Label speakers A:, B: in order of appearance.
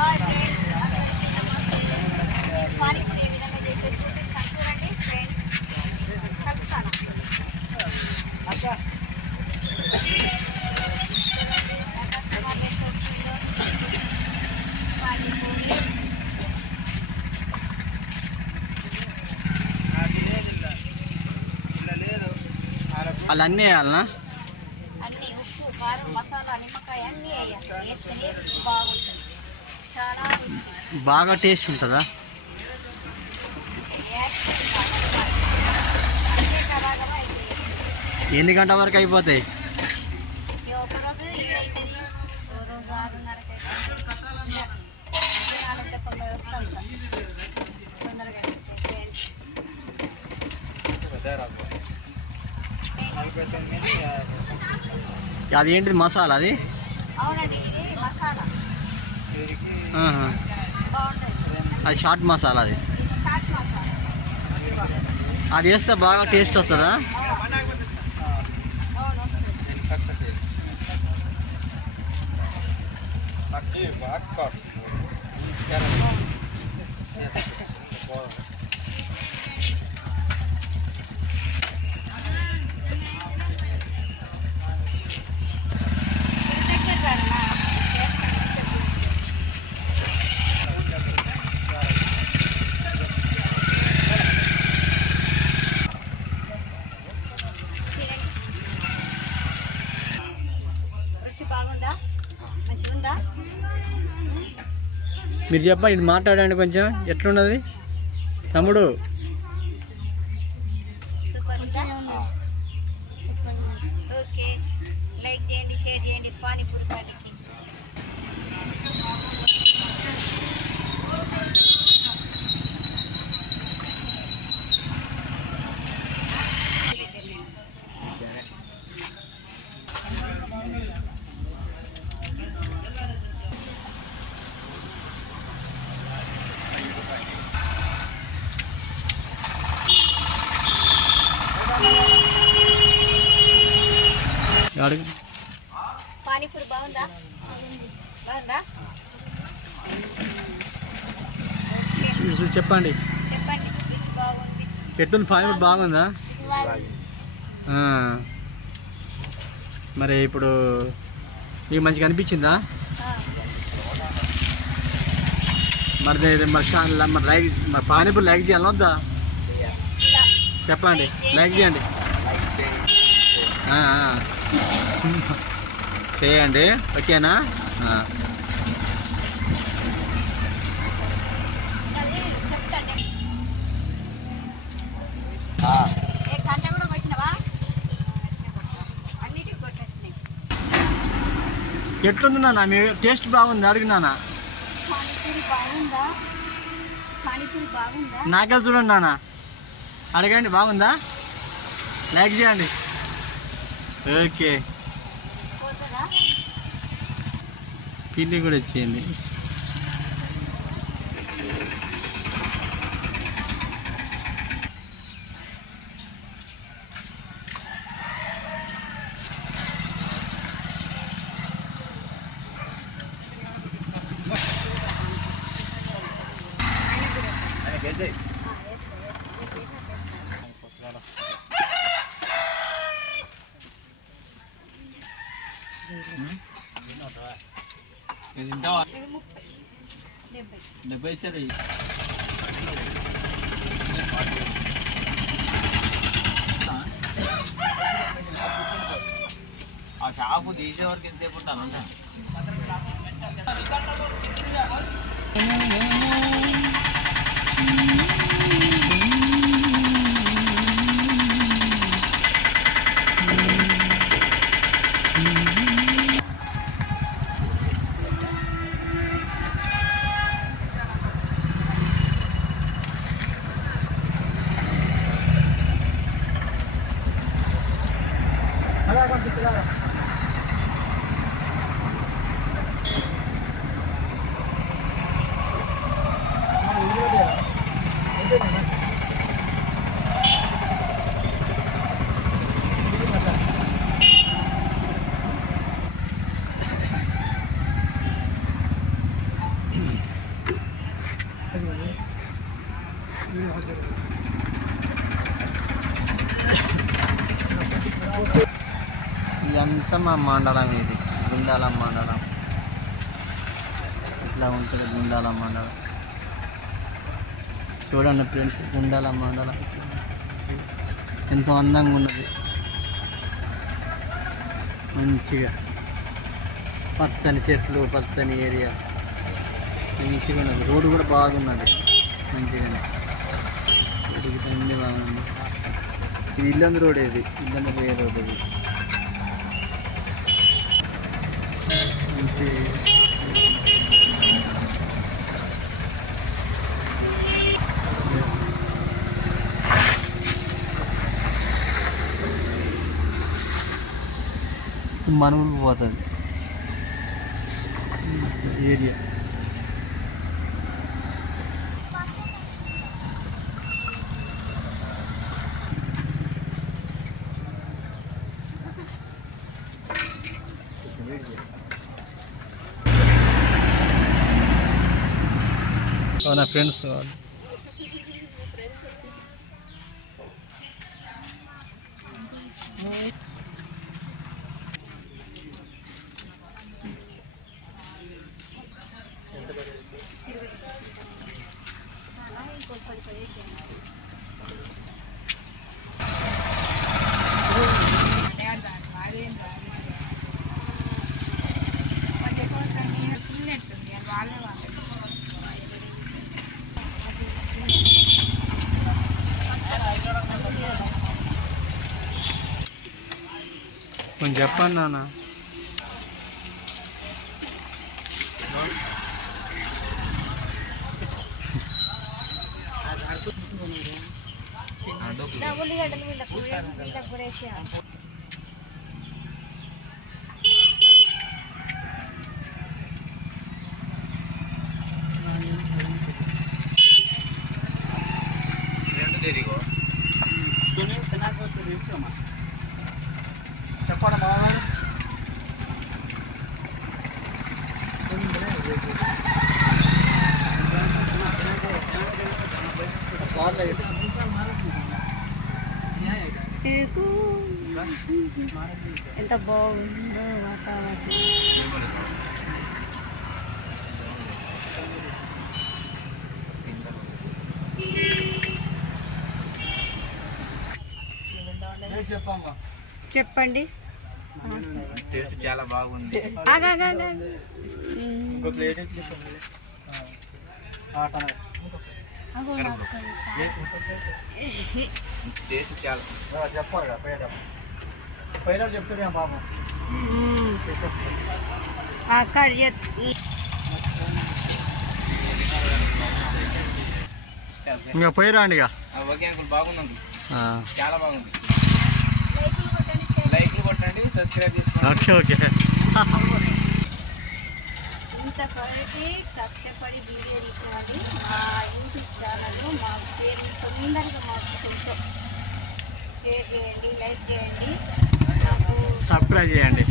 A: Hi friends. Panipuri ఏ విధంగా చేసేది చూపిస్తాను. చూడండి ఫ్రెండ్స్. కలుపుతాను. పానీపూరి
B: వాళ్ళు అన్నీ వేయాలనా?
A: అన్ని ఉప్పు కారం మసాలా నిమ్మకాయ అన్నీ వేయాలి. వేస్తేనే బాగుంటుంది.
B: బాగా టేస్ట్ ఉంటుందా? ఎన్ని గంటల వరకు అయిపోతాయి? అదేంటిది మసాలా అది?
A: అవునండి.
B: అది షార్ట్ మసాలా అది. అది వేస్తే బాగా టేస్ట్ వస్తుందా?
A: అవును
B: మీరు చెప్పండి మాట్లాడండి కొంచెం. ఎట్లున్నది? తమ్ముడు.
A: సూపర్. ఓకే. లైక్ చేయండి షేర్ చేయండి. పానీపూరి పాటికి
B: అడుగు
A: పానీపూరి బాగుందా బాగుందా ఓకే
B: చెప్పండి.
A: పెట్టుంది రుచి బాగుందా?
B: మరి ఇప్పుడు మీకు మంచిగా అనిపించిందా? మరి మరి మరి లైక్ మరి పానీపూరి లైక్ చేయాలి వద్దా? చెప్పండి. లైక్ చేయండి. ఆ. చేయండి. ఓకేనా? ఎట్లుంది నాన్న? మీ టేస్ట్ బాగుంది? అడిగినానా? నాకే చూడండి నాన్న. అడగండి బాగుందా? లైక్ చేయండి. ఓకే. పిల్లి కూడా వచ్చింది.
A: ఆ, వేసుకో, డెబ్బై
B: ఇచ్చారు.
C: ఆ షాపు తీసే వరకు ఎంతసేపు ఉంటాను అన్న
B: మొత్తం మా మండలం ఇది. గుండాలం మండలం. ఇట్లా ఉంటుంది గుండాలం మండలం? చూడండి ఫ్రెండ్స్ గుండాలం మండలం. ఎంతో అందంగా ఉన్నది. మంచిగా. పచ్చని చెట్లు పచ్చని ఏరియా. మంచిగా ఉన్నది. రోడ్డు కూడా బాగున్నది. మంచిగానే. రోడ్డుకి అన్ని బాగుంది. ఇది ఇల్లందు రోడ్ ఇది ఇల్లందు పోయే రోడ్ ఇది. మనవులు పోతుంది ఏరియా నా ఫ్రెండ్స్ వాళ్ళు కొంచెం చెప్పండి నాన్న
A: ఉల్లిగడ్డలు వీళ్ళకు వీళ్ళకు కూడా వేసేయాలి
C: రెండు తిరిగో
D: చెప్పండి బాగా
A: ఎంత బాగుందో వాతావరణం. చెప్పండి.
C: టేస్ట్ చాలా బాగుంది. టేస్ట్ చాలా
D: చెప్పాలి. పైన చెప్తాడే పాపం.
A: అక్కడ
B: ఇంకా పోయి రాండి ఇక?
C: ఆ, ఓకే అంకుల్ బాగుంది
B: ఆ,
C: చాలా బాగుంది. లైక్లు కొట్టండి సబ్స్క్రైబ్ చేసుకోండి.
B: Okay okay.
A: ఇంత పడి కష్టపడి వీడియో తీసినది మా యూట్యూబ్ ఛానల్ మా పేరు తొందరగా మాకు కొంచెం షేర్ చేయండి లైక్ చేయండి.
B: సబ్స్క్రైబ్ చేయండి.